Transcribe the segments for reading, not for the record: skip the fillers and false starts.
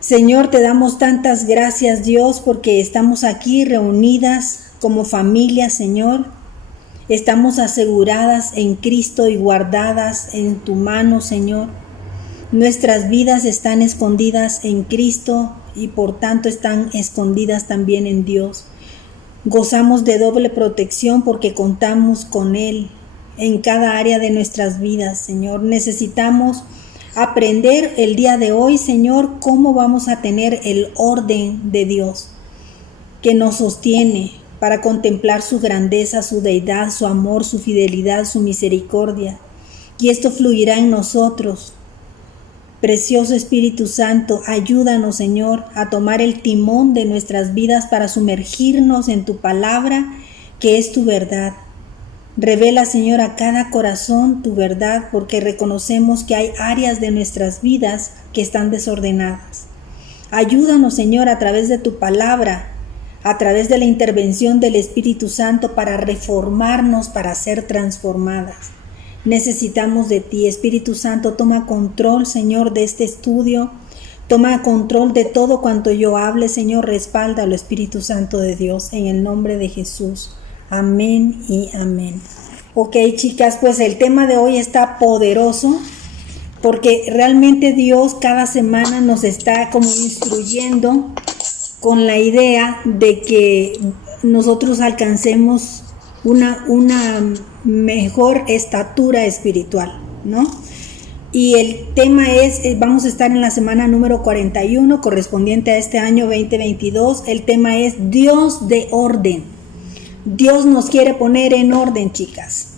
Señor, te damos tantas gracias, Dios, porque estamos aquí reunidas como familia, Señor. Estamos aseguradas en Cristo y guardadas en tu mano, Señor. Nuestras vidas están escondidas en Cristo y por tanto están escondidas también en Dios. Gozamos de doble protección porque contamos con Él en cada área de nuestras vidas, Señor. Necesitamos aprender el día de hoy, Señor, cómo vamos a tener el orden de Dios que nos sostiene para contemplar su grandeza, su deidad, su amor, su fidelidad, su misericordia. Y esto fluirá en nosotros. Precioso Espíritu Santo, ayúdanos, Señor, a tomar el timón de nuestras vidas para sumergirnos en tu palabra, que es tu verdad. Revela, Señor, a cada corazón tu verdad, porque reconocemos que hay áreas de nuestras vidas que están desordenadas. Ayúdanos, Señor, a través de tu palabra, a través de la intervención del Espíritu Santo para reformarnos, para ser transformadas. Necesitamos de ti, Espíritu Santo. Toma control, Señor, de este estudio. Toma control de todo cuanto yo hable, Señor. Respáldalo, Espíritu Santo de Dios, en el nombre de Jesús. Amén y amén. Ok, chicas, pues el tema de hoy está poderoso porque realmente Dios cada semana nos está como instruyendo con la idea de que nosotros alcancemos una mejor estatura espiritual, ¿no? Y el tema vamos a estar en la semana número 41 correspondiente a este año 2022. El tema es Dios de orden. Dios nos quiere poner en orden, chicas.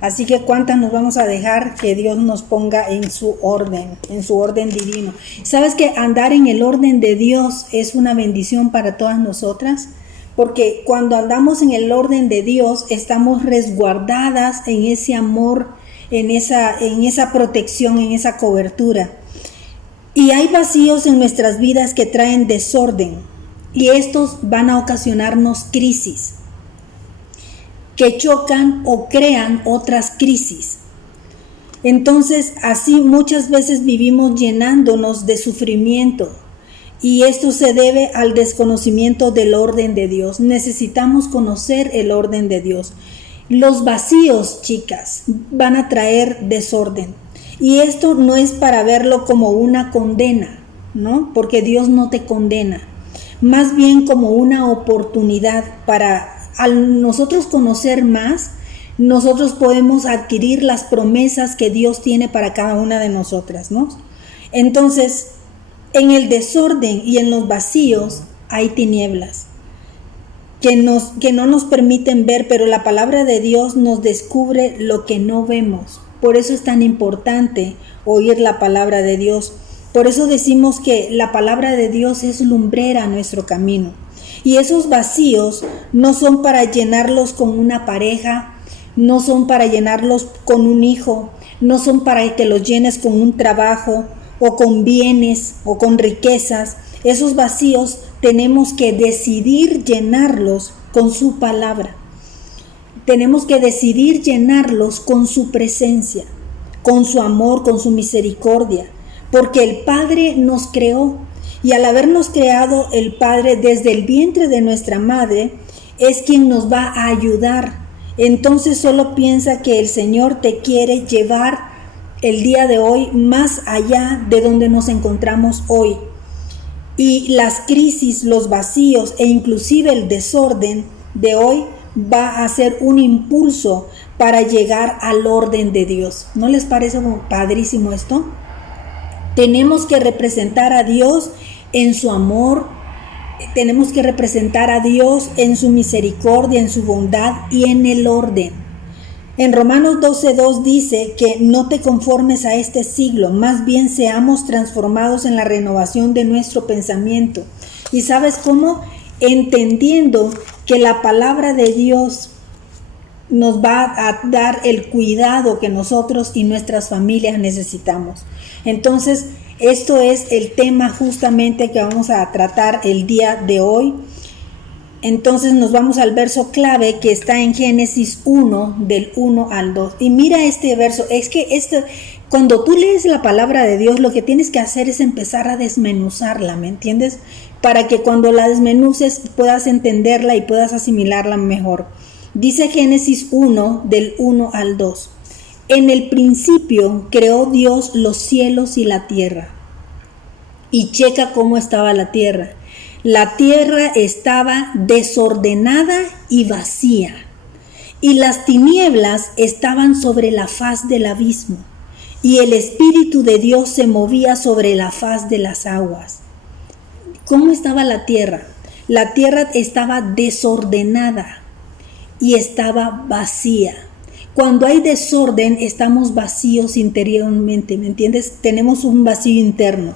Así que ¿cuántas nos vamos a dejar que Dios nos ponga en su orden divino? ¿Sabes que andar en el orden de Dios es una bendición para todas nosotras? Porque cuando andamos en el orden de Dios, estamos resguardadas en ese amor, en esa protección, en esa cobertura. Y hay vacíos en nuestras vidas que traen desorden. Y estos van a ocasionarnos crisis, que chocan o crean otras crisis. Entonces, así muchas veces vivimos llenándonos de sufrimiento y esto se debe al desconocimiento del orden de Dios. Necesitamos conocer el orden de Dios. Los vacíos, chicas, van a traer desorden y esto no es para verlo como una condena, ¿no? Porque Dios no te condena, más bien como una oportunidad para, al nosotros conocer más, nosotros podemos adquirir las promesas que Dios tiene para cada una de nosotras, ¿no? Entonces, en el desorden y en los vacíos hay tinieblas que no nos permiten ver, pero la palabra de Dios nos descubre lo que no vemos. Por eso es tan importante oír la palabra de Dios. Por eso decimos que la palabra de Dios es lumbrera a nuestro camino. Y esos vacíos no son para llenarlos con una pareja, no son para llenarlos con un hijo, no son para que los llenes con un trabajo o con bienes o con riquezas. Esos vacíos tenemos que decidir llenarlos con su palabra. Tenemos que decidir llenarlos con su presencia, con su amor, con su misericordia, porque el Padre nos creó. Y al habernos creado el Padre desde el vientre de nuestra madre, es quien nos va a ayudar. Entonces solo piensa que el Señor te quiere llevar el día de hoy más allá de donde nos encontramos hoy. Y las crisis, los vacíos e inclusive el desorden de hoy va a ser un impulso para llegar al orden de Dios. ¿No les parece padrísimo esto? Tenemos que representar a Dios en su amor, tenemos que representar a Dios en su misericordia, en su bondad y en el orden. En Romanos 12:2 dice que no te conformes a este siglo, más bien seamos transformados en la renovación de nuestro pensamiento. ¿Y sabes cómo? Entendiendo que la palabra de Dios nos va a dar el cuidado que nosotros y nuestras familias necesitamos. Entonces, Esto es el tema justamente que vamos a tratar el día de hoy. Entonces nos vamos al verso clave que está en Génesis 1, del 1 al 2. Y mira este verso, es que cuando tú lees la palabra de Dios, lo que tienes que hacer es empezar a desmenuzarla, ¿me entiendes? Para que cuando la desmenuces puedas entenderla y puedas asimilarla mejor. Dice Génesis 1, del 1 al 2. En el principio creó Dios los cielos y la tierra. Y checa cómo estaba la tierra. La tierra estaba desordenada y vacía, y las tinieblas estaban sobre la faz del abismo, y el Espíritu de Dios se movía sobre la faz de las aguas. ¿Cómo estaba la tierra? La tierra estaba desordenada y estaba vacía. Cuando hay desorden, estamos vacíos interiormente, ¿me entiendes? Tenemos un vacío interno.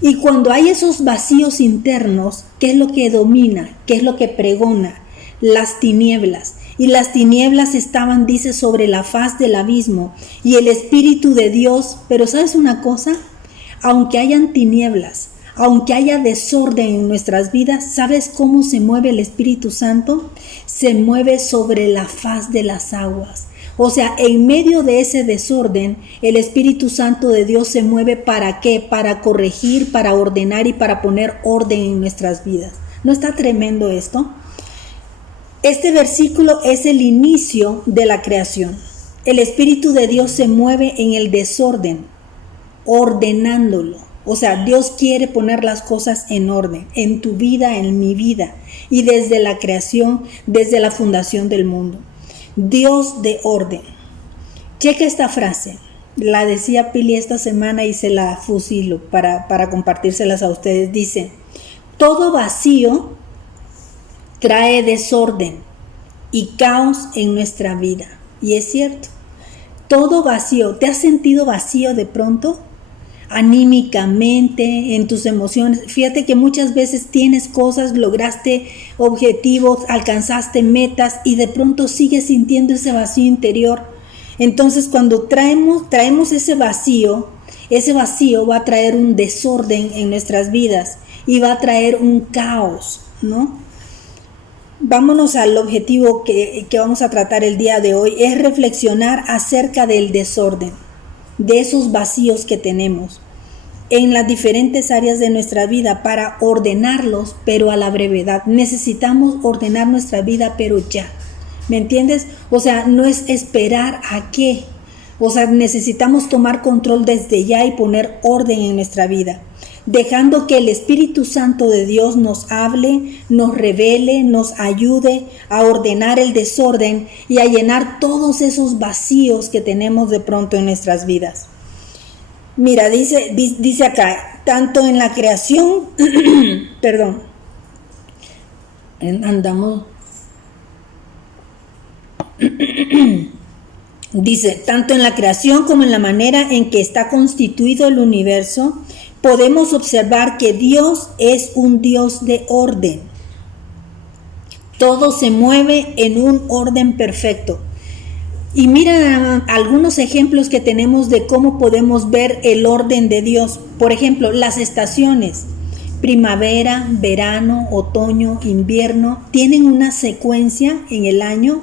Y cuando hay esos vacíos internos, ¿qué es lo que domina? ¿Qué es lo que pregona? Las tinieblas. Y las tinieblas estaban, dice, sobre la faz del abismo. Y el Espíritu de Dios, pero ¿sabes una cosa? Aunque hayan tinieblas, aunque haya desorden en nuestras vidas, ¿sabes cómo se mueve el Espíritu Santo? Se mueve sobre la faz de las aguas. O sea, en medio de ese desorden, el Espíritu Santo de Dios se mueve ¿para qué? Para corregir, para ordenar y para poner orden en nuestras vidas. ¿No está tremendo esto? Este versículo es el inicio de la creación. El Espíritu de Dios se mueve en el desorden, ordenándolo. O sea, Dios quiere poner las cosas en orden, en tu vida, en mi vida, y desde la creación, desde la fundación del mundo. Dios de orden. Checa esta frase. La decía Pili esta semana y se la fusilo para compartírselas a ustedes. Dice, todo vacío trae desorden y caos en nuestra vida. Y es cierto. Todo vacío. ¿Te has sentido vacío de pronto? Anímicamente, en tus emociones. Fíjate que muchas veces tienes cosas, lograste objetivos, alcanzaste metas y de pronto sigues sintiendo ese vacío interior. Entonces cuando traemos ese vacío va a traer un desorden en nuestras vidas y va a traer un caos, ¿no? Vámonos al objetivo que vamos a tratar el día de hoy, es reflexionar acerca del desorden, de esos vacíos que tenemos en las diferentes áreas de nuestra vida para ordenarlos, pero a la brevedad. Necesitamos ordenar nuestra vida, pero ya. ¿Me entiendes? O sea, no es esperar a qué. O sea, necesitamos tomar control desde ya y poner orden en nuestra vida, dejando que el Espíritu Santo de Dios nos hable, nos revele, nos ayude a ordenar el desorden y a llenar todos esos vacíos que tenemos de pronto en nuestras vidas. Mira, dice acá, tanto en la creación, perdón, andamos, dice, tanto en la creación como en la manera en que está constituido el universo, podemos observar que Dios es un Dios de orden. Todo se mueve en un orden perfecto. Y mira algunos ejemplos que tenemos de cómo podemos ver el orden de Dios. Por ejemplo, las estaciones, primavera, verano, otoño, invierno, tienen una secuencia en el año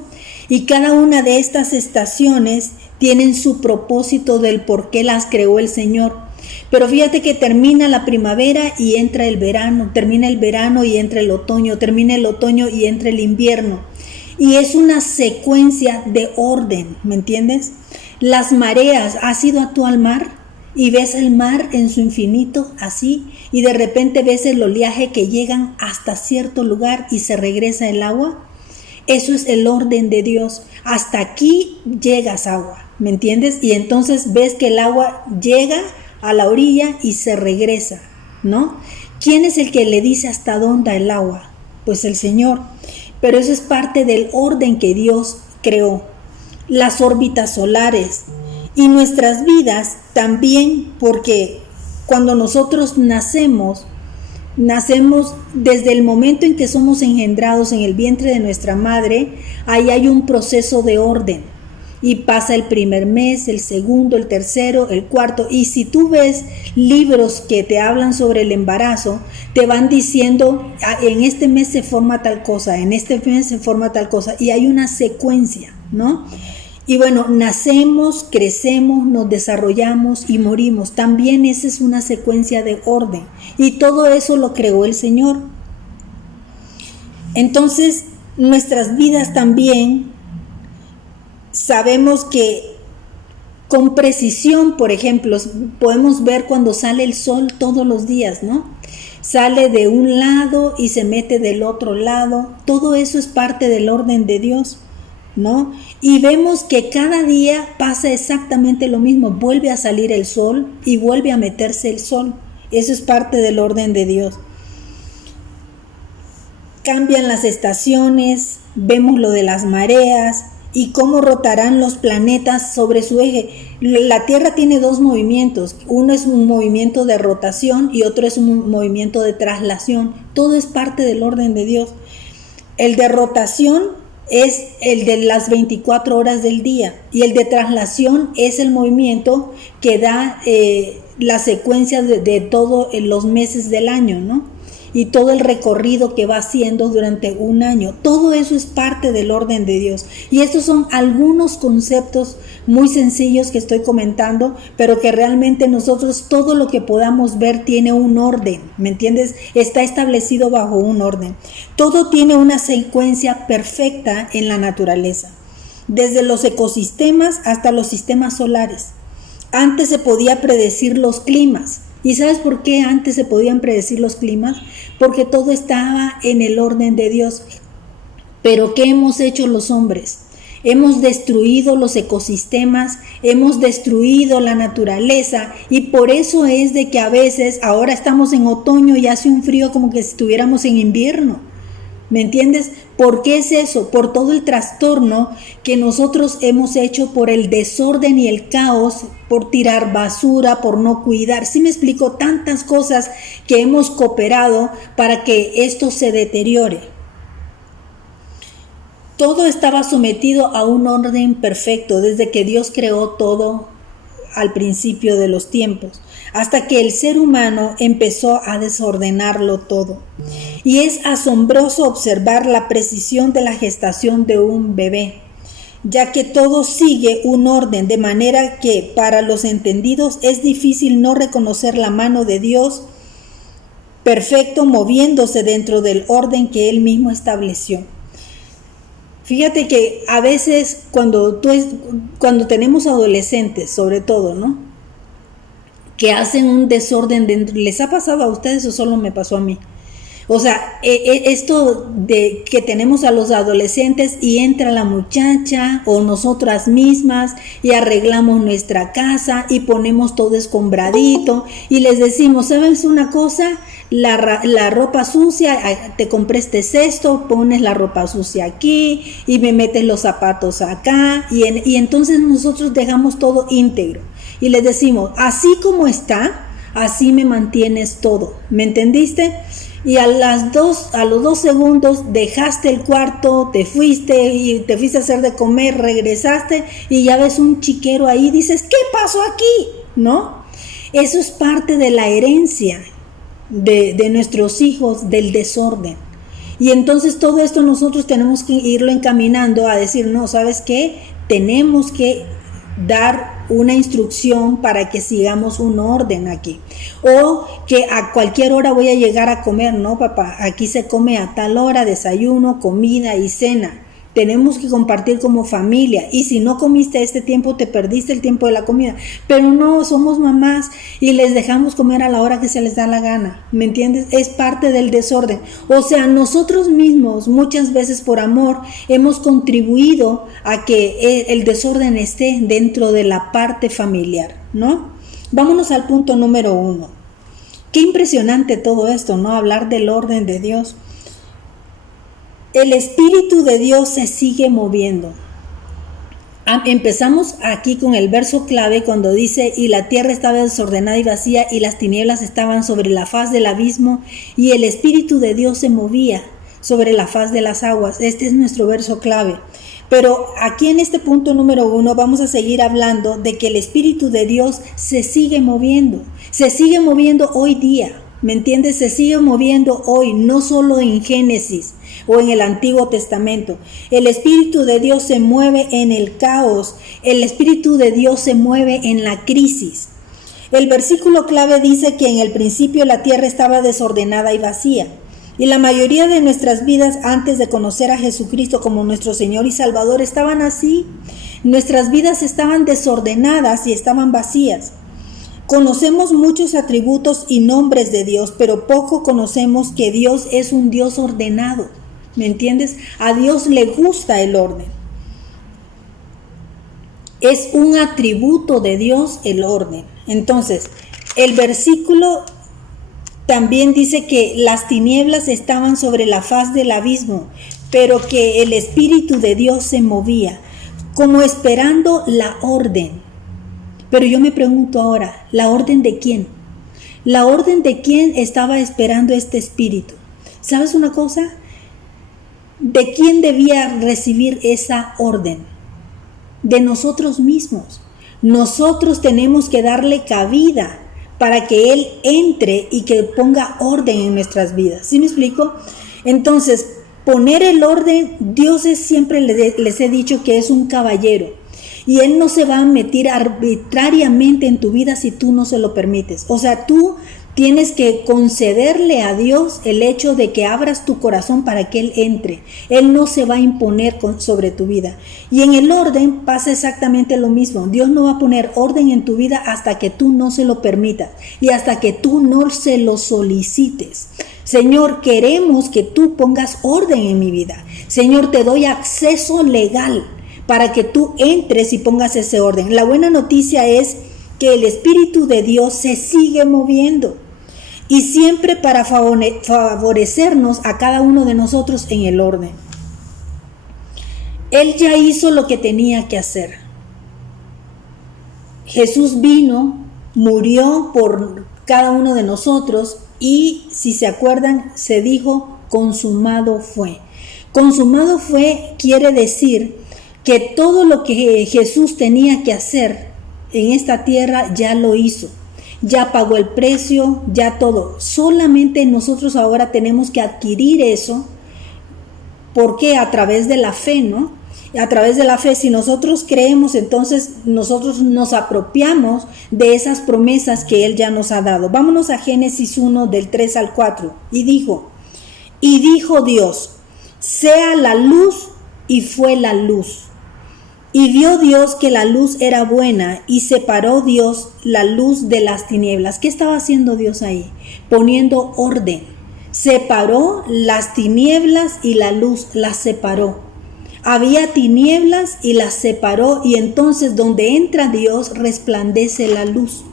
y cada una de estas estaciones tienen su propósito del por qué las creó el Señor. Pero fíjate que termina la primavera y entra el verano, termina el verano y entra el otoño, termina el otoño y entra el invierno. Y es una secuencia de orden, ¿me entiendes? Las mareas, ¿has ido tú al mar? Y ves el mar en su infinito así, y de repente ves el oleaje que llegan hasta cierto lugar y se regresa el agua. Eso es el orden de Dios. Hasta aquí llegas agua, ¿me entiendes? Y entonces ves que el agua llega a la orilla y se regresa, ¿no? ¿Quién es el que le dice hasta dónde el agua? Pues el Señor. Pero eso es parte del orden que Dios creó. Las órbitas solares y nuestras vidas también, porque cuando nosotros nacemos desde el momento en que somos engendrados en el vientre de nuestra madre, ahí hay un proceso de orden. Y pasa el primer mes, el segundo, el tercero, el cuarto. Y si tú ves libros que te hablan sobre el embarazo, te van diciendo, en este mes se forma tal cosa, en este mes se forma tal cosa. Y hay una secuencia, ¿no? Y bueno, nacemos, crecemos, nos desarrollamos y morimos. También esa es una secuencia de orden. Y todo eso lo creó el Señor. Entonces, nuestras vidas también sabemos que con precisión, por ejemplo, podemos ver cuando sale el sol todos los días, ¿no? Sale de un lado y se mete del otro lado. Todo eso es parte del orden de Dios, ¿no? Y vemos que cada día pasa exactamente lo mismo. Vuelve a salir el sol y vuelve a meterse el sol. Eso es parte del orden de Dios. Cambian las estaciones, vemos lo de las mareas y cómo rotarán los planetas sobre su eje. La Tierra tiene dos movimientos. Uno es un movimiento de rotación y otro es un movimiento de traslación. Todo es parte del orden de Dios. El de rotación es el de las 24 horas del día y el de traslación es el movimiento que da la secuencia de todos los meses del año, ¿no? Y todo el recorrido que va haciendo durante un año. Todo eso es parte del orden de Dios. Y estos son algunos conceptos muy sencillos que estoy comentando, pero que realmente nosotros todo lo que podamos ver tiene un orden, ¿me entiendes? Está establecido bajo un orden. Todo tiene una secuencia perfecta en la naturaleza, desde los ecosistemas hasta los sistemas solares. Antes se podía predecir los climas. ¿Y sabes por qué antes se podían predecir los climas? Porque todo estaba en el orden de Dios. Pero ¿qué hemos hecho los hombres? Hemos destruido los ecosistemas, hemos destruido la naturaleza y por eso es de que a veces ahora estamos en otoño y hace un frío como que si estuviéramos en invierno. ¿Me entiendes? ¿Por qué es eso? Por todo el trastorno que nosotros hemos hecho, por el desorden y el caos, por tirar basura, por no cuidar. ¿Sí me explico? Tantas cosas que hemos cooperado para que esto se deteriore. Todo estaba sometido a un orden perfecto desde que Dios creó todo al principio de los tiempos, hasta que el ser humano empezó a desordenarlo todo. Y es asombroso observar la precisión de la gestación de un bebé, ya que todo sigue un orden, de manera que para los entendidos es difícil no reconocer la mano de Dios perfecto moviéndose dentro del orden que Él mismo estableció. Fíjate que a veces cuando tenemos adolescentes, sobre todo, ¿no?, que hacen un desorden dentro, ¿les ha pasado a ustedes o solo me pasó a mí? O sea, esto de que tenemos a los adolescentes y entra la muchacha o nosotras mismas y arreglamos nuestra casa y ponemos todo escombradito y les decimos, ¿sabes una cosa? La ropa sucia, te compré este cesto, pones la ropa sucia aquí y me metes los zapatos acá y entonces nosotros dejamos todo íntegro y les decimos, así como está, así me mantienes todo, ¿me entendiste? Y a los 2 segundos dejaste el cuarto, te fuiste a hacer de comer, regresaste y ya ves un chiquero ahí, dices, ¿qué pasó aquí? ¿No? Eso es parte de la herencia de nuestros hijos, del desorden. Y entonces todo esto nosotros tenemos que irlo encaminando a decir, no, ¿sabes qué? Tenemos que dar una instrucción para que sigamos un orden aquí, o que a cualquier hora voy a llegar a comer. No, papá, aquí se come a tal hora, desayuno, comida y cena. Tenemos que compartir como familia, y si no comiste este tiempo, te perdiste el tiempo de la comida. Pero no, somos mamás y les dejamos comer a la hora que se les da la gana, ¿me entiendes? Es parte del desorden. O sea, nosotros mismos muchas veces por amor hemos contribuido a que el desorden esté dentro de la parte familiar, ¿no? Vámonos al punto número 1. Qué impresionante todo esto, ¿no? Hablar del orden de Dios. El Espíritu de Dios se sigue moviendo. Empezamos aquí con el verso clave cuando dice, y la tierra estaba desordenada y vacía, y las tinieblas estaban sobre la faz del abismo, y el Espíritu de Dios se movía sobre la faz de las aguas. Este es nuestro verso clave. Pero aquí en este punto número 1 vamos a seguir hablando de que el Espíritu de Dios se sigue moviendo hoy día, ¿me entiendes? Se sigue moviendo hoy, no solo en Génesis o en el Antiguo Testamento. El Espíritu de Dios se mueve en el caos, el Espíritu de Dios se mueve en la crisis. El versículo clave dice que en el principio la tierra estaba desordenada y vacía. Y la mayoría de nuestras vidas antes de conocer a Jesucristo como nuestro Señor y Salvador estaban así. Nuestras vidas estaban desordenadas y estaban vacías. Conocemos muchos atributos y nombres de Dios, pero poco conocemos que Dios es un Dios ordenado. ¿Me entiendes? A Dios le gusta el orden. Es un atributo de Dios el orden. Entonces, el versículo también dice que las tinieblas estaban sobre la faz del abismo, pero que el Espíritu de Dios se movía, como esperando la orden. Pero yo me pregunto ahora, ¿la orden de quién? ¿La orden de quién estaba esperando este Espíritu? ¿Sabes una cosa? ¿De quién debía recibir esa orden? De nosotros mismos. Nosotros tenemos que darle cabida para que Él entre y que ponga orden en nuestras vidas. ¿Sí me explico? Entonces, poner el orden, Dios siempre les he dicho que es un caballero. Y Él no se va a meter arbitrariamente en tu vida si tú no se lo permites. O sea, tú tienes que concederle a Dios el hecho de que abras tu corazón para que Él entre. Él no se va a imponer sobre tu vida. Y en el orden pasa exactamente lo mismo. Dios no va a poner orden en tu vida hasta que tú no se lo permitas y hasta que tú no se lo solicites. Señor, queremos que tú pongas orden en mi vida. Señor, te doy acceso legal para que tú entres y pongas ese orden. La buena noticia es que el Espíritu de Dios se sigue moviendo y siempre para favorecernos a cada uno de nosotros en el orden. Él ya hizo lo que tenía que hacer. Jesús vino, murió por cada uno de nosotros y, si se acuerdan, se dijo, consumado fue. Consumado fue quiere decir que todo lo que Jesús tenía que hacer en esta tierra ya lo hizo. Ya pagó el precio, ya todo. Solamente nosotros ahora tenemos que adquirir eso. ¿Por qué? A través de la fe, ¿no? A través de la fe, si nosotros creemos, entonces nosotros nos apropiamos de esas promesas que Él ya nos ha dado. Vámonos a Génesis 1, del 3 al 4. Y dijo Dios, sea la luz, y fue la luz. Y vio Dios que la luz era buena, y separó Dios la luz de las tinieblas. ¿Qué estaba haciendo Dios ahí? Poniendo orden. Separó las tinieblas y la luz, las separó. Había tinieblas y las separó, y entonces donde entra Dios resplandece la luz.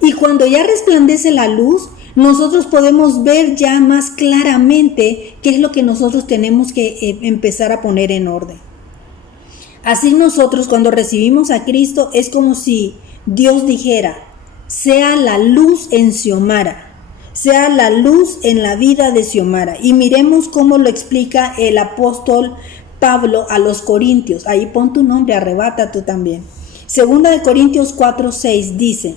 Y cuando ya resplandece la luz, nosotros podemos ver ya más claramente qué es lo que nosotros tenemos que empezar a poner en orden. Así nosotros cuando recibimos a Cristo es como si Dios dijera, sea la luz en Xiomara, sea la luz en la vida de Xiomara. Y miremos cómo lo explica el apóstol Pablo a los Corintios. Ahí pon tu nombre, arrebata tú también. Segunda de Corintios 4:6 dice,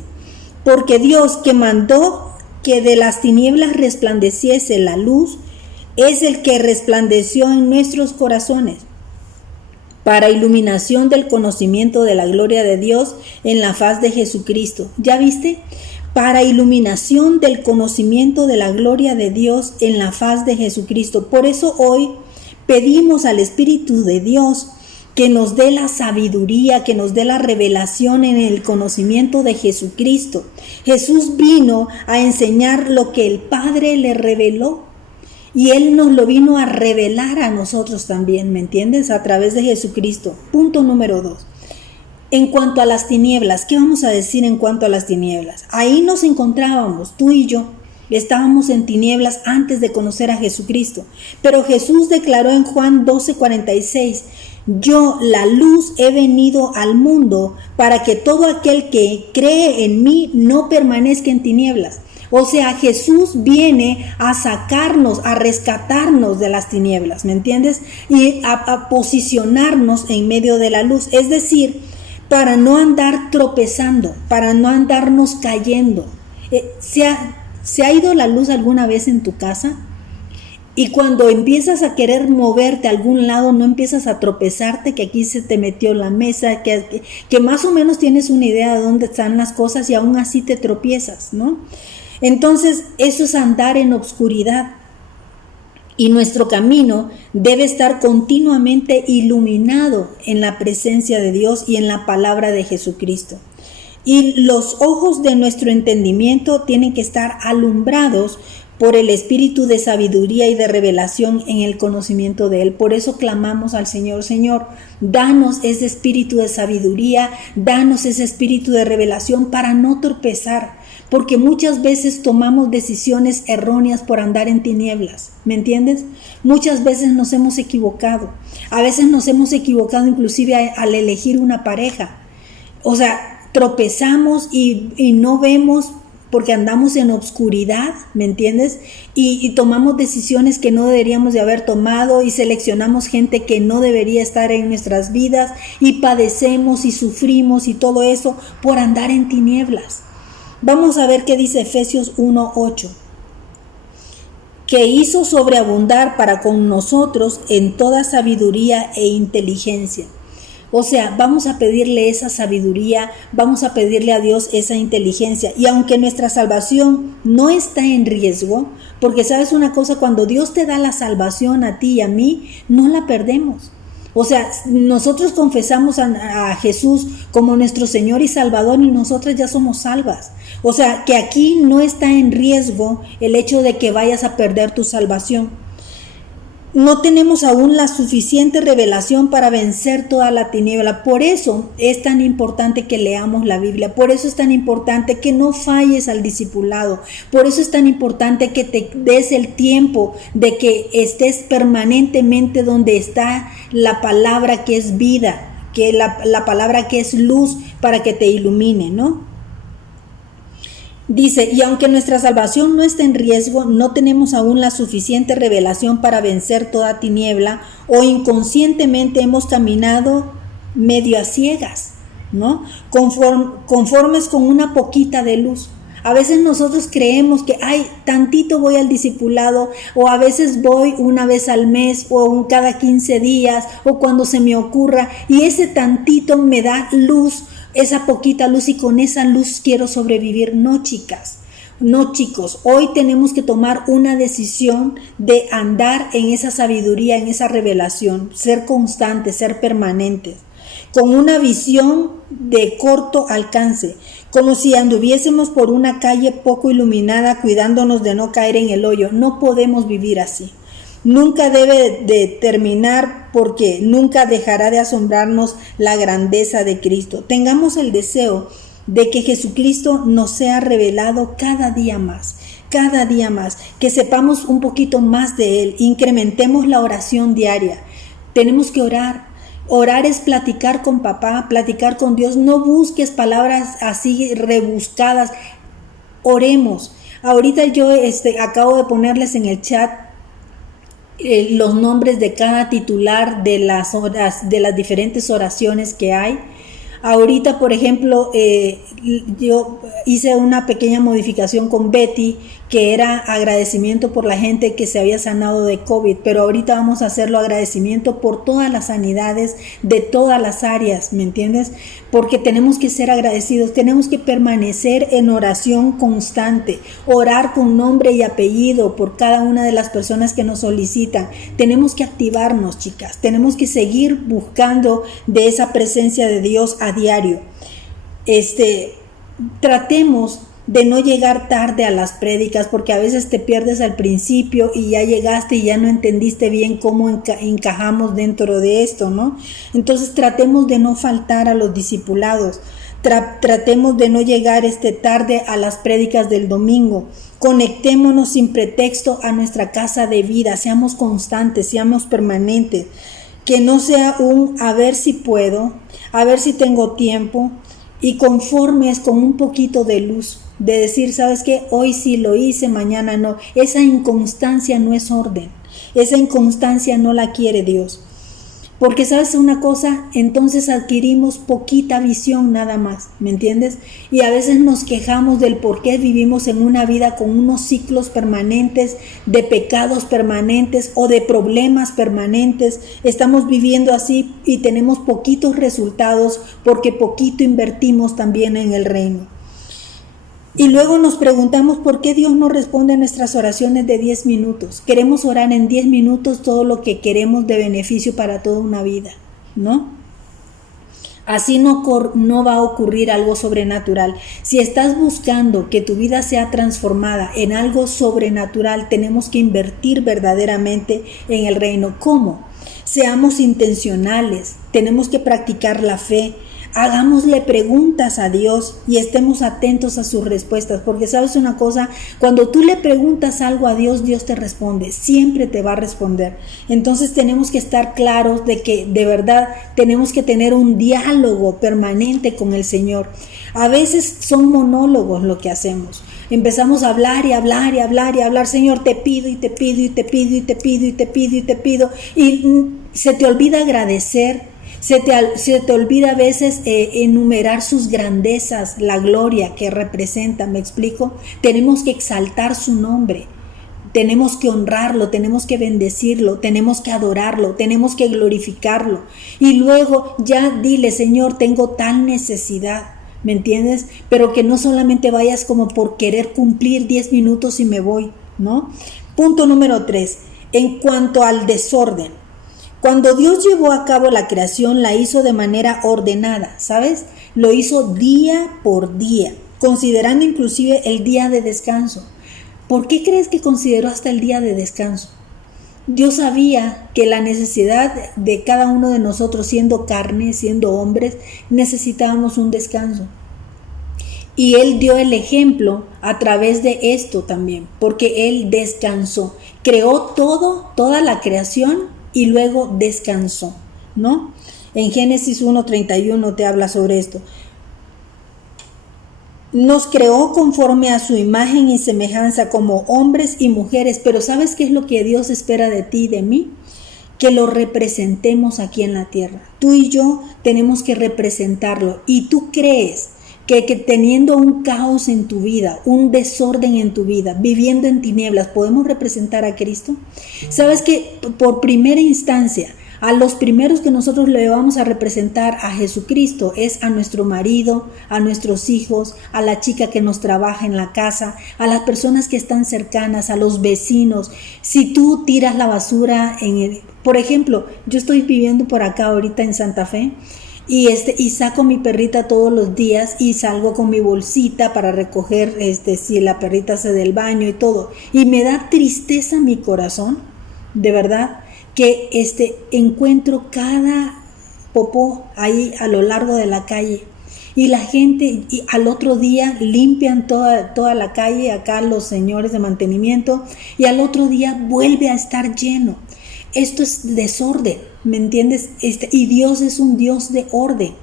porque Dios que mandó que de las tinieblas resplandeciese la luz, es el que resplandeció en nuestros corazones para iluminación del conocimiento de la gloria de Dios en la faz de Jesucristo. ¿Ya viste? Para iluminación del conocimiento de la gloria de Dios en la faz de Jesucristo. Por eso hoy pedimos al Espíritu de Dios que nos dé la sabiduría, que nos dé la revelación en el conocimiento de Jesucristo. Jesús vino a enseñar lo que el Padre le reveló. Y Él nos lo vino a revelar a nosotros también, ¿me entiendes? A través de Jesucristo. Punto número 2. En cuanto a las tinieblas, ¿qué vamos a decir en cuanto a las tinieblas? Ahí nos encontrábamos, tú y yo. Estábamos en tinieblas antes de conocer a Jesucristo. Pero Jesús declaró en Juan 12:46, yo, la luz, he venido al mundo para que todo aquel que cree en mí no permanezca en tinieblas. O sea, Jesús viene a sacarnos, a rescatarnos de las tinieblas, ¿me entiendes? Y a posicionarnos en medio de la luz. Es decir, para no andar tropezando, para no andarnos cayendo. ¿Se ha ido la luz alguna vez en tu casa? Y cuando empiezas a querer moverte a algún lado, no empiezas a tropezarte, que aquí se te metió la mesa, que más o menos tienes una idea de dónde están las cosas y aún así te tropiezas, ¿no? Entonces, eso es andar en obscuridad. Y nuestro camino debe estar continuamente iluminado en la presencia de Dios y en la palabra de Jesucristo. Y los ojos de nuestro entendimiento tienen que estar alumbrados por el espíritu de sabiduría y de revelación en el conocimiento de Él. Por eso clamamos al Señor: Señor, danos ese espíritu de sabiduría, danos ese espíritu de revelación para no tropezar, porque muchas veces tomamos decisiones erróneas por andar en tinieblas, ¿me entiendes? Muchas veces nos hemos equivocado, a veces nos hemos equivocado inclusive al elegir una pareja. O sea, tropezamos y no vemos porque andamos en obscuridad, ¿me entiendes? Y tomamos decisiones que no deberíamos de haber tomado y seleccionamos gente que no debería estar en nuestras vidas y padecemos y sufrimos y todo eso por andar en tinieblas. Vamos a ver qué dice Efesios 1:8. Que hizo sobreabundar para con nosotros en toda sabiduría e inteligencia. O sea, vamos a pedirle esa sabiduría, vamos a pedirle a Dios esa inteligencia. Y aunque nuestra salvación no está en riesgo, porque sabes una cosa, cuando Dios te da la salvación a ti y a mí, no la perdemos. O sea, nosotros confesamos a Jesús como nuestro Señor y Salvador y nosotras ya somos salvas. O sea, que aquí no está en riesgo el hecho de que vayas a perder tu salvación. No tenemos aún la suficiente revelación para vencer toda la tiniebla. Por eso es tan importante que leamos la Biblia. Por eso es tan importante que no falles al discipulado. Por eso es tan importante que te des el tiempo de que estés permanentemente donde está la palabra que es vida, que la palabra que es luz, para que te ilumine, ¿no? Dice, y aunque nuestra salvación no está en riesgo, no tenemos aún la suficiente revelación para vencer toda tiniebla, o inconscientemente hemos caminado medio a ciegas, ¿no? Conformes con una poquita de luz. A veces nosotros creemos que, tantito voy al discipulado, o a veces voy una vez al mes, o cada 15 días, o cuando se me ocurra, y ese tantito me da luz, esa poquita luz, y con esa luz quiero sobrevivir. No, chicas, no, chicos, hoy tenemos que tomar una decisión de andar en esa sabiduría, en esa revelación, ser constantes, ser permanentes, con una visión de corto alcance, como si anduviésemos por una calle poco iluminada, cuidándonos de no caer en el hoyo. No podemos vivir así. Nunca debe de terminar, porque nunca dejará de asombrarnos la grandeza de Cristo. Tengamos el deseo de que Jesucristo nos sea revelado cada día más, que sepamos un poquito más de Él, incrementemos la oración diaria. Tenemos que orar. Orar es platicar con papá, platicar con Dios. No busques palabras así rebuscadas. Oremos. Ahorita yo acabo de ponerles en el chat los nombres de cada titular de las diferentes oraciones que hay. Ahorita, por ejemplo, yo hice una pequeña modificación con Betty, que era agradecimiento por la gente que se había sanado de COVID, pero ahorita vamos a hacerlo agradecimiento por todas las sanidades de todas las áreas, ¿me entiendes? Porque tenemos que ser agradecidos, tenemos que permanecer en oración constante, orar con nombre y apellido por cada una de las personas que nos solicitan. Tenemos que activarnos, chicas, tenemos que seguir buscando de esa presencia de Dios a diario. Tratemos de no llegar tarde a las prédicas, porque a veces te pierdes al principio y ya llegaste y ya no entendiste bien cómo encajamos dentro de esto, ¿no? Entonces tratemos de no faltar a los discipulados, tratemos de no llegar tarde a las prédicas del domingo. Conectémonos sin pretexto a nuestra casa de vida, seamos constantes, seamos permanentes, que no sea a ver si puedo, a ver si tengo tiempo, y conformes con un poquito de luz, de decir, ¿sabes qué? Hoy sí lo hice, mañana no. Esa inconstancia no es orden, esa inconstancia no la quiere Dios. Porque sabes una cosa, entonces adquirimos poquita visión nada más, ¿me entiendes? Y a veces nos quejamos del por qué vivimos en una vida con unos ciclos permanentes, de pecados permanentes o de problemas permanentes. Estamos viviendo así y tenemos poquitos resultados porque poquito invertimos también en el reino. Y luego nos preguntamos por qué Dios no responde a nuestras oraciones de 10 minutos. Queremos orar en 10 minutos todo lo que queremos de beneficio para toda una vida, ¿no? Así no va a ocurrir algo sobrenatural. Si estás buscando que tu vida sea transformada en algo sobrenatural, tenemos que invertir verdaderamente en el reino. ¿Cómo? Seamos intencionales, tenemos que practicar la fe. Hagámosle preguntas a Dios y estemos atentos a sus respuestas, porque sabes una cosa, cuando tú le preguntas algo a Dios, Dios te responde, siempre te va a responder. Entonces tenemos que estar claros de que de verdad tenemos que tener un diálogo permanente con el Señor. A veces son monólogos lo que hacemos. Empezamos a hablar y hablar y hablar y hablar, Señor, te pido y te pido y te pido y te pido y te pido y te pido, y se te olvida agradecer. Se te olvida a veces enumerar sus grandezas, la gloria que representa, ¿me explico? Tenemos que exaltar su nombre, tenemos que honrarlo, tenemos que bendecirlo, tenemos que adorarlo, tenemos que glorificarlo. Y luego ya dile, Señor, tengo tal necesidad, ¿me entiendes? Pero que no solamente vayas como por querer cumplir 10 minutos y me voy, ¿no? Punto número 3, en cuanto al desorden. Cuando Dios llevó a cabo la creación, la hizo de manera ordenada, ¿sabes? Lo hizo día por día, considerando inclusive el día de descanso. ¿Por qué crees que consideró hasta el día de descanso? Dios sabía que la necesidad de cada uno de nosotros, siendo carne, siendo hombres, necesitábamos un descanso. Y Él dio el ejemplo a través de esto también, porque Él descansó. Creó toda la creación, y luego descansó, ¿no? En Génesis 1:31 te habla sobre esto. Nos creó conforme a su imagen y semejanza como hombres y mujeres, pero ¿sabes qué es lo que Dios espera de ti y de mí? Que lo representemos aquí en la tierra. Tú y yo tenemos que representarlo. ¿Y tú crees que teniendo un caos en tu vida, un desorden en tu vida, viviendo en tinieblas, podemos representar a Cristo? Sabes que por primera instancia, a los primeros que nosotros le vamos a representar a Jesucristo es a nuestro marido, a nuestros hijos, a la chica que nos trabaja en la casa, a las personas que están cercanas, a los vecinos. Si tú tiras la basura por ejemplo, yo estoy viviendo por acá ahorita en Santa Fe, y saco mi perrita todos los días y salgo con mi bolsita para recoger si la perrita hace del baño y todo. Y me da tristeza mi corazón, de verdad, que encuentro cada popó ahí a lo largo de la calle. Y la gente, y al otro día limpian toda la calle, acá los señores de mantenimiento, y al otro día vuelve a estar lleno. Esto es desorden, ¿me entiendes? Y Dios es un Dios de orden.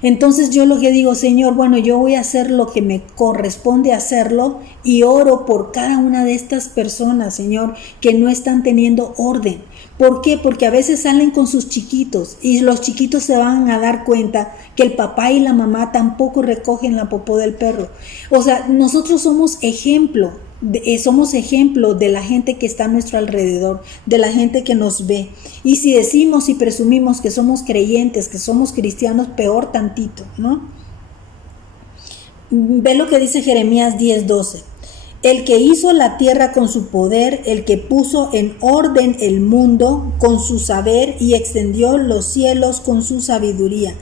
Entonces yo lo que digo, Señor, bueno, yo voy a hacer lo que me corresponde hacerlo y oro por cada una de estas personas, Señor, que no están teniendo orden. ¿Por qué? Porque a veces salen con sus chiquitos y los chiquitos se van a dar cuenta que el papá y la mamá tampoco recogen la popó del perro. O sea, nosotros somos ejemplo de la gente que está a nuestro alrededor, de la gente que nos ve. Y si decimos y presumimos que somos creyentes, que somos cristianos, peor tantito, ¿no? Ve lo que dice Jeremías 10:12. El que hizo la tierra con su poder, el que puso en orden el mundo con su saber y extendió los cielos con su sabiduría.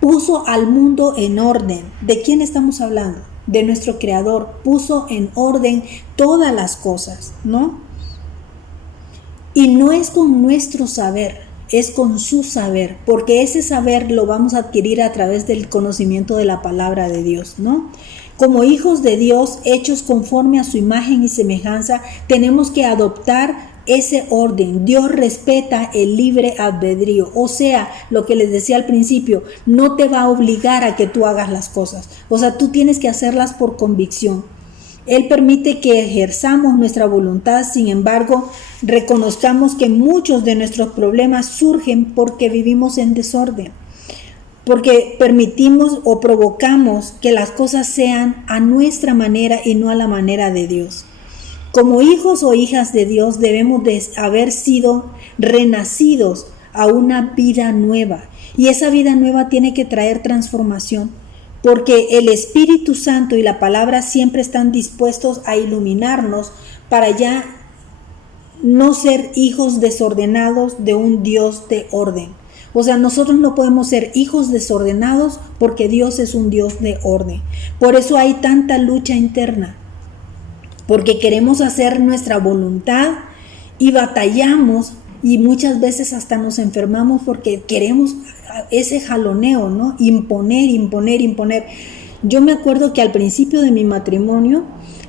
Puso al mundo en orden. ¿De quién estamos hablando? De nuestro Creador. Puso en orden todas las cosas, ¿no? Y no es con nuestro saber, es con su saber, porque ese saber lo vamos a adquirir a través del conocimiento de la palabra de Dios, ¿no? Como hijos de Dios, hechos conforme a su imagen y semejanza, tenemos que adoptar ese orden. Dios respeta el libre albedrío. O sea, lo que les decía al principio, no te va a obligar a que tú hagas las cosas. O sea, tú tienes que hacerlas por convicción. Él permite que ejerzamos nuestra voluntad, sin embargo, reconozcamos que muchos de nuestros problemas surgen porque vivimos en desorden, porque permitimos o provocamos que las cosas sean a nuestra manera y no a la manera de Dios. Como hijos o hijas de Dios debemos de haber sido renacidos a una vida nueva, y esa vida nueva tiene que traer transformación, porque el Espíritu Santo y la palabra siempre están dispuestos a iluminarnos para ya no ser hijos desordenados de un Dios de orden. O sea, nosotros no podemos ser hijos desordenados porque Dios es un Dios de orden. Por eso hay tanta lucha interna, porque queremos hacer nuestra voluntad y batallamos, y muchas veces hasta nos enfermamos porque queremos ese jaloneo, ¿no? Imponer. Yo me acuerdo que al principio de mi matrimonio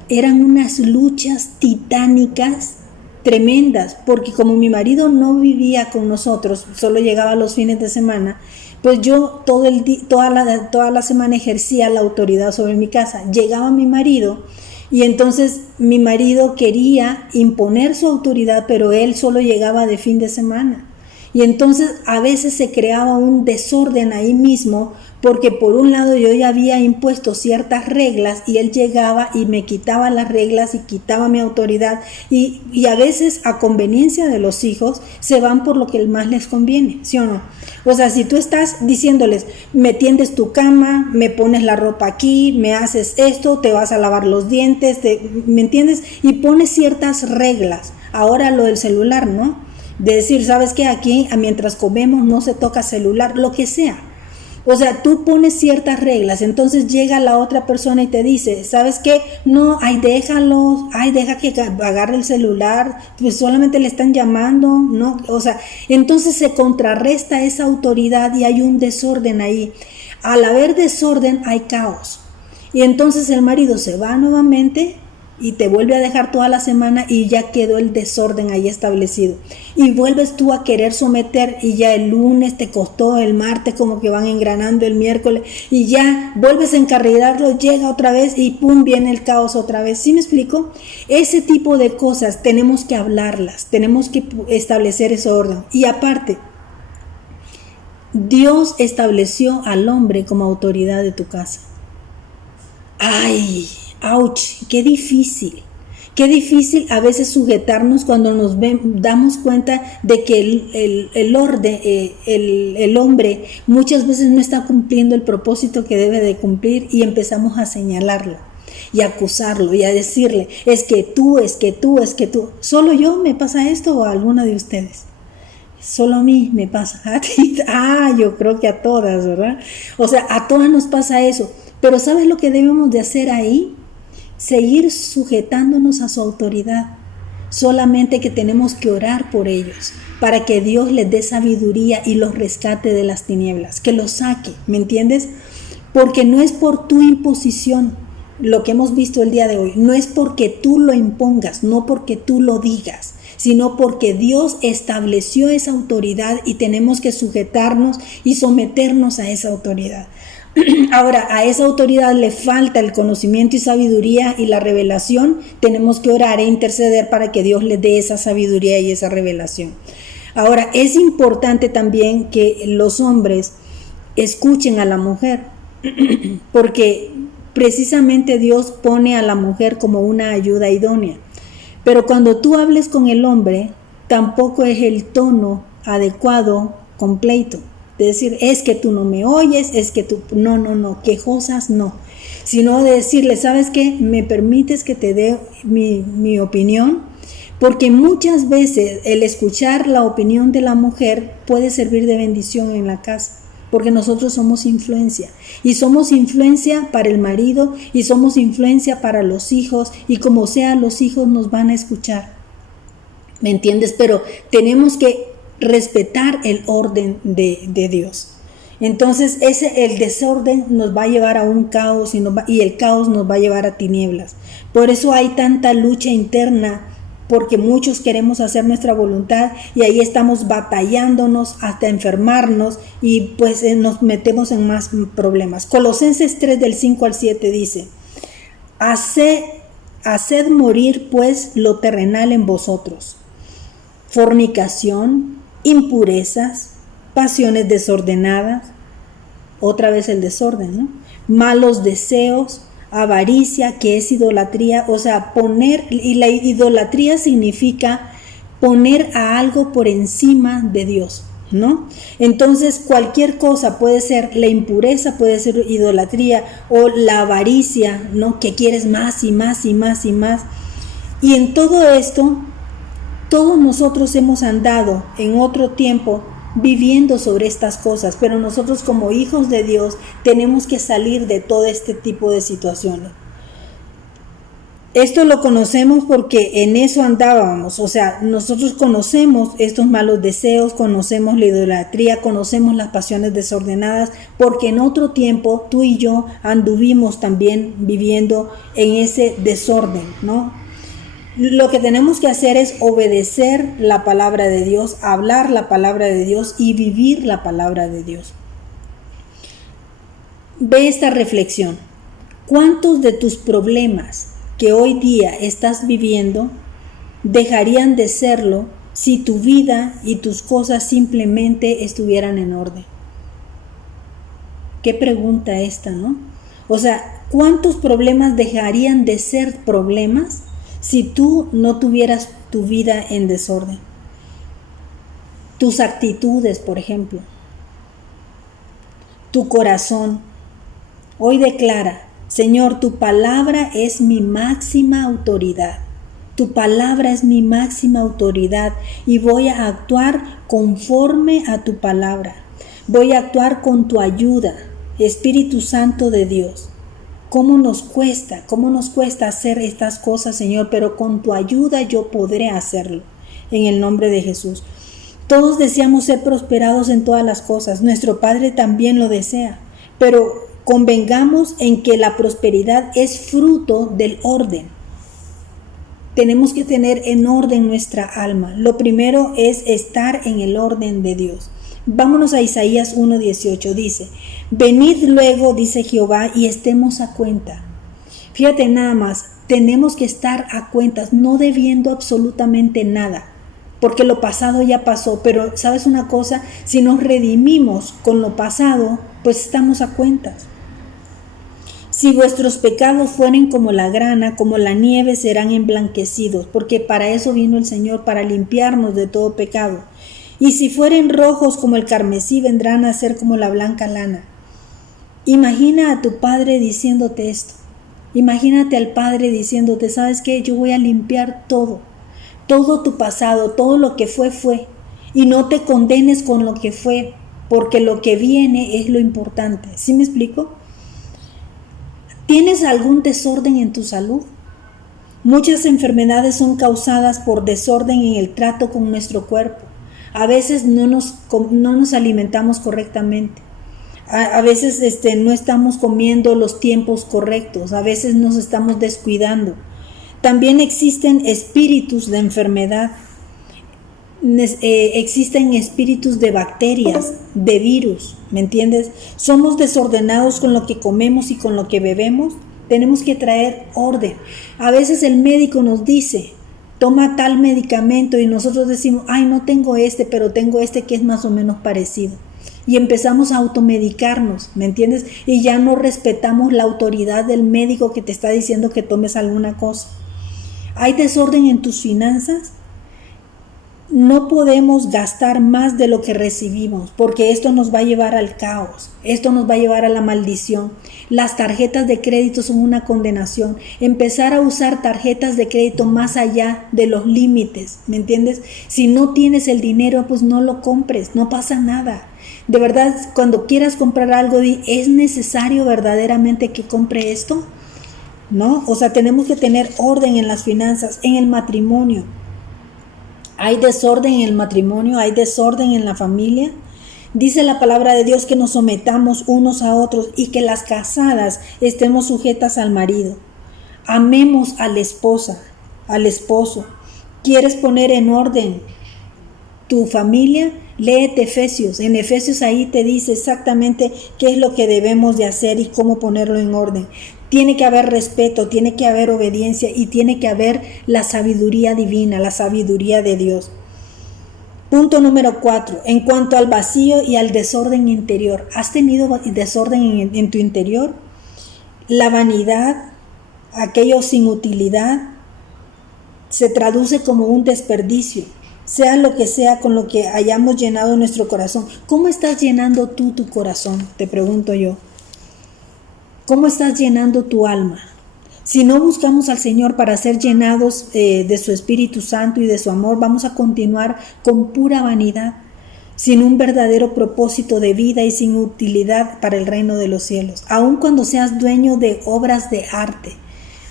eran unas luchas titánicas tremendas, porque como mi marido no vivía con nosotros, solo llegaba los fines de semana, pues yo toda la semana ejercía la autoridad sobre mi casa. Llegaba mi marido y entonces mi marido quería imponer su autoridad, pero él solo llegaba de fin de semana. Y entonces a veces se creaba un desorden ahí mismo, porque por un lado yo ya había impuesto ciertas reglas y él llegaba y me quitaba las reglas y quitaba mi autoridad, y a veces a conveniencia de los hijos se van por lo que más les conviene, ¿sí o no? O sea, si tú estás diciéndoles, me tiendes tu cama, me pones la ropa aquí, me haces esto, te vas a lavar los dientes, ¿me entiendes? Y pones ciertas reglas. Ahora lo del celular, ¿no? De decir, ¿sabes qué? Aquí mientras comemos no se toca celular, lo que sea. O sea, tú pones ciertas reglas, entonces llega la otra persona y te dice, ¿sabes qué? No, deja que agarre el celular, pues solamente le están llamando, ¿no? O sea, entonces se contrarresta esa autoridad y hay un desorden ahí. Al haber desorden hay caos. Y entonces el marido se va nuevamente y te vuelve a dejar toda la semana y ya quedó el desorden ahí establecido. Y vuelves tú a querer someter y ya el lunes te costó, el martes como que van engranando, el miércoles, y ya vuelves a encarrilarlo, llega otra vez y pum, viene el caos otra vez. ¿Sí me explico? Ese tipo de cosas tenemos que hablarlas, tenemos que establecer ese orden. Y aparte, Dios estableció al hombre como autoridad de tu casa. ¡Ay! ¡Auch! ¡Qué difícil! Qué difícil a veces sujetarnos cuando nos damos cuenta de que el hombre muchas veces no está cumpliendo el propósito que debe de cumplir, y empezamos a señalarlo y a acusarlo y a decirle, es que tú. ¿Solo yo me pasa esto o a alguna de ustedes? Solo a mí me pasa. Yo creo que a todas, ¿verdad? O sea, a todas nos pasa eso. Pero ¿sabes lo que debemos de hacer ahí? Seguir sujetándonos a su autoridad. Solamente que tenemos que orar por ellos, para que Dios les dé sabiduría y los rescate de las tinieblas, que los saque, ¿me entiendes? Porque no es por tu imposición, lo que hemos visto el día de hoy, no es porque tú lo impongas, no porque tú lo digas, sino porque Dios estableció esa autoridad y tenemos que sujetarnos y someternos a esa autoridad. Ahora, a esa autoridad le falta el conocimiento y sabiduría y la revelación. Tenemos que orar e interceder para que Dios les dé esa sabiduría y esa revelación. Ahora, es importante también que los hombres escuchen a la mujer, porque precisamente Dios pone a la mujer como una ayuda idónea. Pero cuando tú hables con el hombre, tampoco es el tono adecuado, completo. De decir, es que tú no me oyes, es que tú, no, quejosas no. Sino de decirle, ¿sabes qué? Me permites que te dé mi opinión, porque muchas veces el escuchar la opinión de la mujer puede servir de bendición en la casa, porque nosotros somos influencia, y somos influencia para el marido, y somos influencia para los hijos, y como sea los hijos nos van a escuchar, ¿me entiendes? Pero tenemos que respetar el orden de Dios. Entonces el desorden nos va a llevar a un caos y el caos nos va a llevar a tinieblas. Por eso hay tanta lucha interna porque muchos queremos hacer nuestra voluntad y ahí estamos batallándonos hasta enfermarnos y pues nos metemos en más problemas. Colosenses 3 del 5 al 7 dice: Haced morir pues lo terrenal en vosotros: fornicación, impurezas, pasiones desordenadas, otra vez el desorden, ¿no? Malos deseos, avaricia, que es idolatría, o sea, y la idolatría significa poner a algo por encima de Dios, ¿no? Entonces cualquier cosa puede ser, la impureza puede ser idolatría, o la avaricia, ¿no? Que quieres más y más y más y más. Y en todo esto, todos nosotros hemos andado en otro tiempo viviendo sobre estas cosas, pero nosotros como hijos de Dios tenemos que salir de todo este tipo de situaciones. Esto lo conocemos porque en eso andábamos, o sea, nosotros conocemos estos malos deseos, conocemos la idolatría, conocemos las pasiones desordenadas, porque en otro tiempo tú y yo anduvimos también viviendo en ese desorden, ¿no? Lo que tenemos que hacer es obedecer la palabra de Dios, hablar la palabra de Dios y vivir la palabra de Dios. Ve esta reflexión. ¿Cuántos de tus problemas que hoy día estás viviendo dejarían de serlo si tu vida y tus cosas simplemente estuvieran en orden? Qué pregunta esta, ¿no? O sea, ¿cuántos problemas dejarían de ser problemas si tú no tuvieras tu vida en desorden? Tus actitudes, por ejemplo, tu corazón. Hoy declara: Señor, tu palabra es mi máxima autoridad. Tu palabra es mi máxima autoridad y voy a actuar conforme a tu palabra. Voy a actuar con tu ayuda, Espíritu Santo de Dios. ¿Cómo nos cuesta hacer estas cosas, Señor? Pero con tu ayuda yo podré hacerlo, en el nombre de Jesús. Todos deseamos ser prosperados en todas las cosas. Nuestro Padre también lo desea. Pero convengamos en que la prosperidad es fruto del orden. Tenemos que tener en orden nuestra alma. Lo primero es estar en el orden de Dios. Vámonos a Isaías 1:18, dice: Venid luego, dice Jehová, y estemos a cuenta. Fíjate nada más, tenemos que estar a cuentas, no debiendo absolutamente nada, porque lo pasado ya pasó. Pero ¿sabes una cosa? Si nos redimimos con lo pasado, pues estamos a cuentas. Si vuestros pecados fueren como la grana, como la nieve, serán emblanquecidos, porque para eso vino el Señor, para limpiarnos de todo pecado. Y si fueren rojos como el carmesí, vendrán a ser como la blanca lana. Imagina a tu Padre diciéndote esto. Imagínate al Padre diciéndote: ¿sabes qué? Yo voy a limpiar todo tu pasado, todo lo que fue. Y no te condenes con lo que fue, porque lo que viene es lo importante. ¿Sí me explico? ¿Tienes algún desorden en tu salud? Muchas enfermedades son causadas por desorden en el trato con nuestro cuerpo. A veces no nos alimentamos correctamente. A veces no estamos comiendo los tiempos correctos. A veces nos estamos descuidando. También existen espíritus de enfermedad. Existen espíritus de bacterias, de virus, ¿me entiendes? Somos desordenados con lo que comemos y con lo que bebemos. Tenemos que traer orden. A veces el médico nos dice: toma tal medicamento, y nosotros decimos: ay, no tengo pero tengo que es más o menos parecido. Y empezamos a automedicarnos, ¿me entiendes? Y ya no respetamos la autoridad del médico que te está diciendo que tomes alguna cosa. ¿Hay desorden en tus finanzas? No podemos gastar más de lo que recibimos, porque esto nos va a llevar al caos, esto nos va a llevar a la maldición. Las tarjetas de crédito son una condenación. Empezar a usar tarjetas de crédito más allá de los límites, ¿me entiendes? Si no tienes el dinero, pues no lo compres, no pasa nada. De verdad, cuando quieras comprar algo, ¿es necesario verdaderamente que compre esto? ¿No? O sea, tenemos que tener orden en las finanzas, en el matrimonio. ¿Hay desorden en el matrimonio? ¿Hay desorden en la familia? Dice la palabra de Dios que nos sometamos unos a otros y que las casadas estemos sujetas al marido. Amemos a la esposa, al esposo. ¿Quieres poner en orden tu familia? Léete Efesios. En Efesios ahí te dice exactamente qué es lo que debemos de hacer y cómo ponerlo en orden. Tiene que haber respeto, tiene que haber obediencia y tiene que haber la sabiduría divina, la sabiduría de Dios. Punto número 4. En cuanto al vacío y al desorden interior. ¿Has tenido desorden en tu interior? La vanidad, aquello sin utilidad, se traduce como un desperdicio. Sea lo que sea con lo que hayamos llenado nuestro corazón. ¿Cómo estás llenando tú tu corazón? Te pregunto yo. ¿Cómo estás llenando tu alma? Si no buscamos al Señor para ser llenados de su Espíritu Santo y de su amor, vamos a continuar con pura vanidad, sin un verdadero propósito de vida y sin utilidad para el reino de los cielos. Aun cuando seas dueño de obras de arte,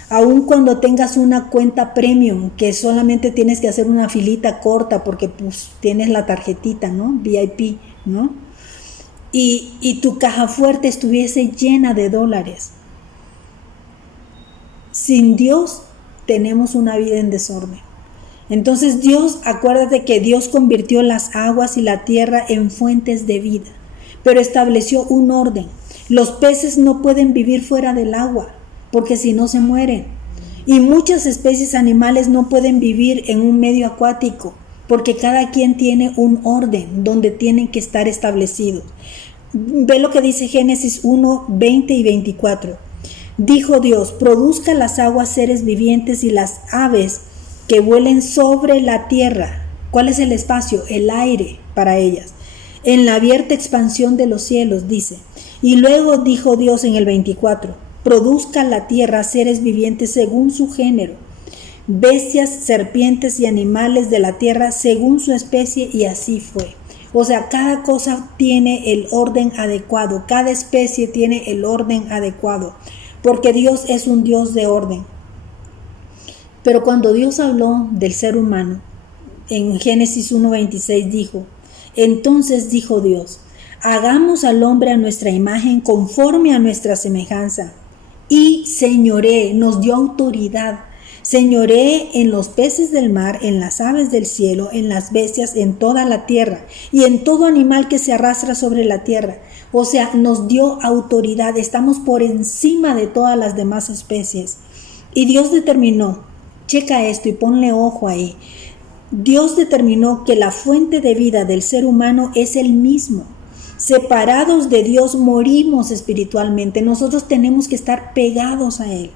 aun cuando tengas una cuenta premium, que solamente tienes que hacer una filita corta porque pues tienes la tarjetita, ¿no? VIP, ¿no? Y tu caja fuerte estuviese llena de dólares. Sin Dios tenemos una vida en desorden. Entonces Dios, acuérdate que Dios convirtió las aguas y la tierra en fuentes de vida, pero estableció un orden. Los peces no pueden vivir fuera del agua, porque si no se mueren. Y muchas especies animales no pueden vivir en un medio acuático, porque cada quien tiene un orden donde tienen que estar establecidos. Ve lo que dice Génesis 1, 20 y 24. Dijo Dios: produzca las aguas seres vivientes y las aves que vuelen sobre la tierra. ¿Cuál es el espacio? El aire para ellas. En la abierta expansión de los cielos, dice. Y luego dijo Dios en el 24: produzca la tierra seres vivientes según su género, bestias, serpientes y animales de la tierra según su especie, y así fue. O sea, cada cosa tiene el orden adecuado, cada especie tiene el orden adecuado, porque Dios es un Dios de orden. Pero cuando Dios habló del ser humano, en Génesis 1:26 dijo: entonces dijo Dios: hagamos al hombre a nuestra imagen, conforme a nuestra semejanza, y señoree, nos dio autoridad, señoree en los peces del mar, en las aves del cielo, en las bestias, en toda la tierra, y en todo animal que se arrastra sobre la tierra. O sea, nos dio autoridad, estamos por encima de todas las demás especies. Y Dios determinó, checa esto y ponle ojo ahí, Dios determinó que la fuente de vida del ser humano es el mismo. Separados de Dios morimos espiritualmente. Nosotros tenemos que estar pegados a Él,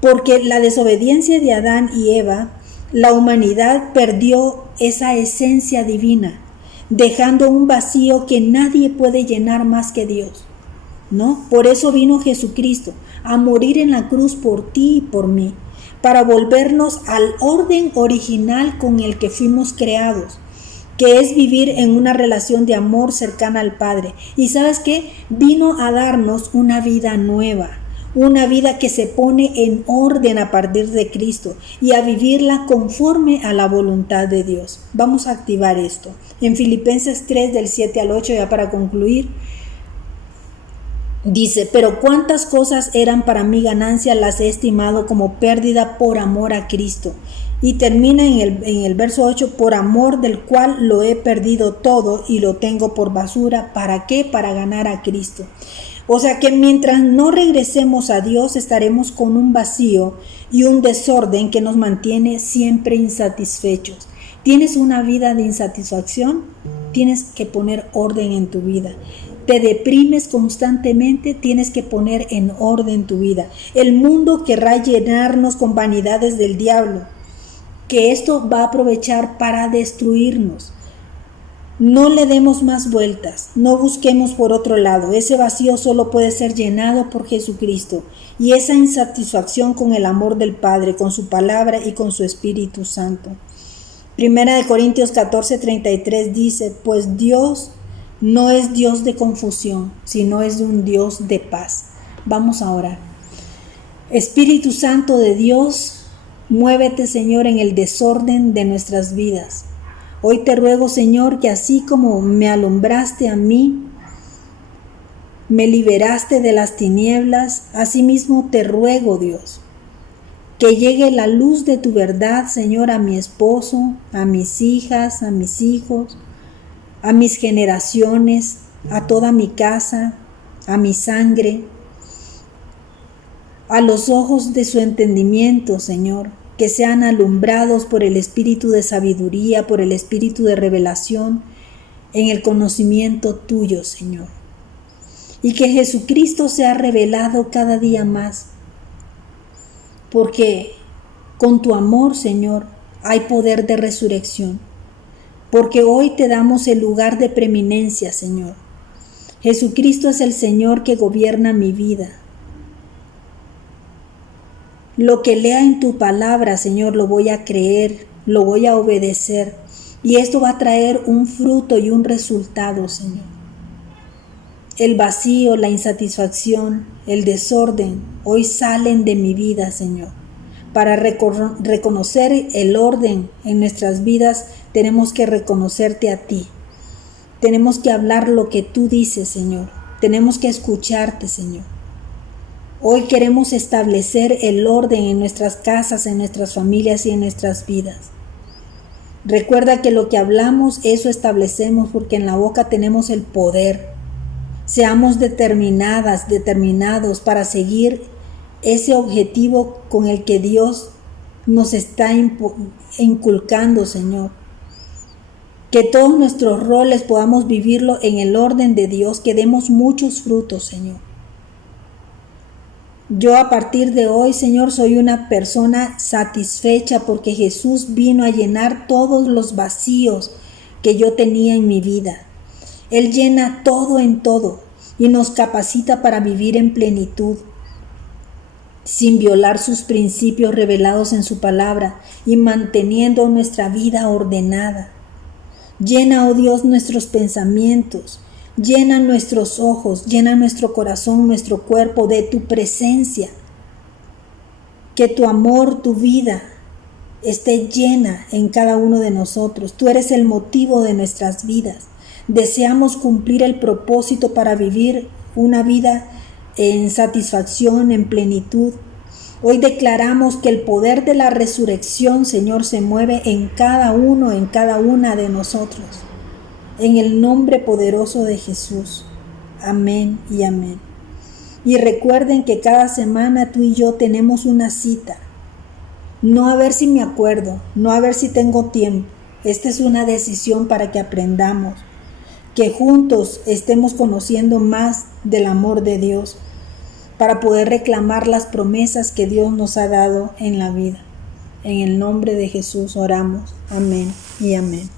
porque la desobediencia de Adán y Eva, la humanidad perdió esa esencia divina, dejando un vacío que nadie puede llenar más que Dios, ¿no? Por eso vino Jesucristo a morir en la cruz por ti y por mí, para volvernos al orden original con el que fuimos creados, que es vivir en una relación de amor cercana al Padre. Y ¿sabes qué? Vino a darnos una vida nueva, una vida que se pone en orden a partir de Cristo y a vivirla conforme a la voluntad de Dios. Vamos a activar esto. En Filipenses 3, del 7 al 8, ya para concluir, dice: pero cuántas cosas eran para mí ganancia, las he estimado como pérdida por amor a Cristo. Y termina en el verso 8: por amor del cual lo he perdido todo y lo tengo por basura. ¿Para qué? Para ganar a Cristo. O sea que mientras no regresemos a Dios, estaremos con un vacío y un desorden que nos mantiene siempre insatisfechos. ¿Tienes una vida de insatisfacción? Tienes que poner orden en tu vida. ¿Te deprimes constantemente? Tienes que poner en orden tu vida. El mundo querrá llenarnos con vanidades del diablo, que esto va a aprovechar para destruirnos. No le demos más vueltas, no busquemos por otro lado. Ese vacío solo puede ser llenado por Jesucristo, y esa insatisfacción con el amor del Padre, con su palabra y con su Espíritu Santo. Primera de Corintios 14:33 dice: pues Dios no es Dios de confusión, sino es un Dios de paz. Vamos a orar. Espíritu Santo de Dios, muévete, Señor, en el desorden de nuestras vidas. Hoy te ruego, Señor, que así como me alumbraste a mí, me liberaste de las tinieblas, asimismo te ruego, Dios, Que llegue la luz de tu verdad, Señor, a mi esposo, a mis hijas, a mis hijos, a mis generaciones, a toda mi casa, a mi sangre, a los ojos de su entendimiento, Señor, que sean alumbrados por el espíritu de sabiduría, por el espíritu de revelación, en el conocimiento tuyo, Señor. Y que Jesucristo sea revelado cada día más, porque con tu amor, Señor, hay poder de resurrección. Porque hoy te damos el lugar de preeminencia, Señor. Jesucristo es el Señor que gobierna mi vida. Lo que lea en tu palabra, Señor, lo voy a creer, lo voy a obedecer. Y esto va a traer un fruto y un resultado, Señor. El vacío, la insatisfacción, el desorden, hoy salen de mi vida, Señor. Para reconocer el orden en nuestras vidas, tenemos que reconocerte a ti. Tenemos que hablar lo que tú dices, Señor. Tenemos que escucharte, Señor. Hoy queremos establecer el orden en nuestras casas, en nuestras familias y en nuestras vidas. Recuerda que lo que hablamos, eso establecemos, porque en la boca tenemos el poder. Seamos determinados para seguir ese objetivo con el que Dios nos está inculcando, Señor. Que todos nuestros roles podamos vivirlo en el orden de Dios, que demos muchos frutos, Señor. Yo a partir de hoy, Señor, soy una persona satisfecha porque Jesús vino a llenar todos los vacíos que yo tenía en mi vida. Él llena todo en todo y nos capacita para vivir en plenitud, sin violar sus principios revelados en su palabra y manteniendo nuestra vida ordenada. Llena, oh Dios, nuestros pensamientos, llena nuestros ojos, llena nuestro corazón, nuestro cuerpo de tu presencia. Que tu amor, tu vida esté llena en cada uno de nosotros. Tú eres el motivo de nuestras vidas. Deseamos cumplir el propósito para vivir una vida en satisfacción, en plenitud. Hoy declaramos que el poder de la resurrección, Señor, se mueve en cada uno, en cada una de nosotros. En el nombre poderoso de Jesús. Amén y amén. Y recuerden que cada semana tú y yo tenemos una cita. No a ver si me acuerdo, no a ver si tengo tiempo. Esta es una decisión para que aprendamos, que juntos estemos conociendo más del amor de Dios, para poder reclamar las promesas que Dios nos ha dado en la vida. En el nombre de Jesús oramos. Amén y amén.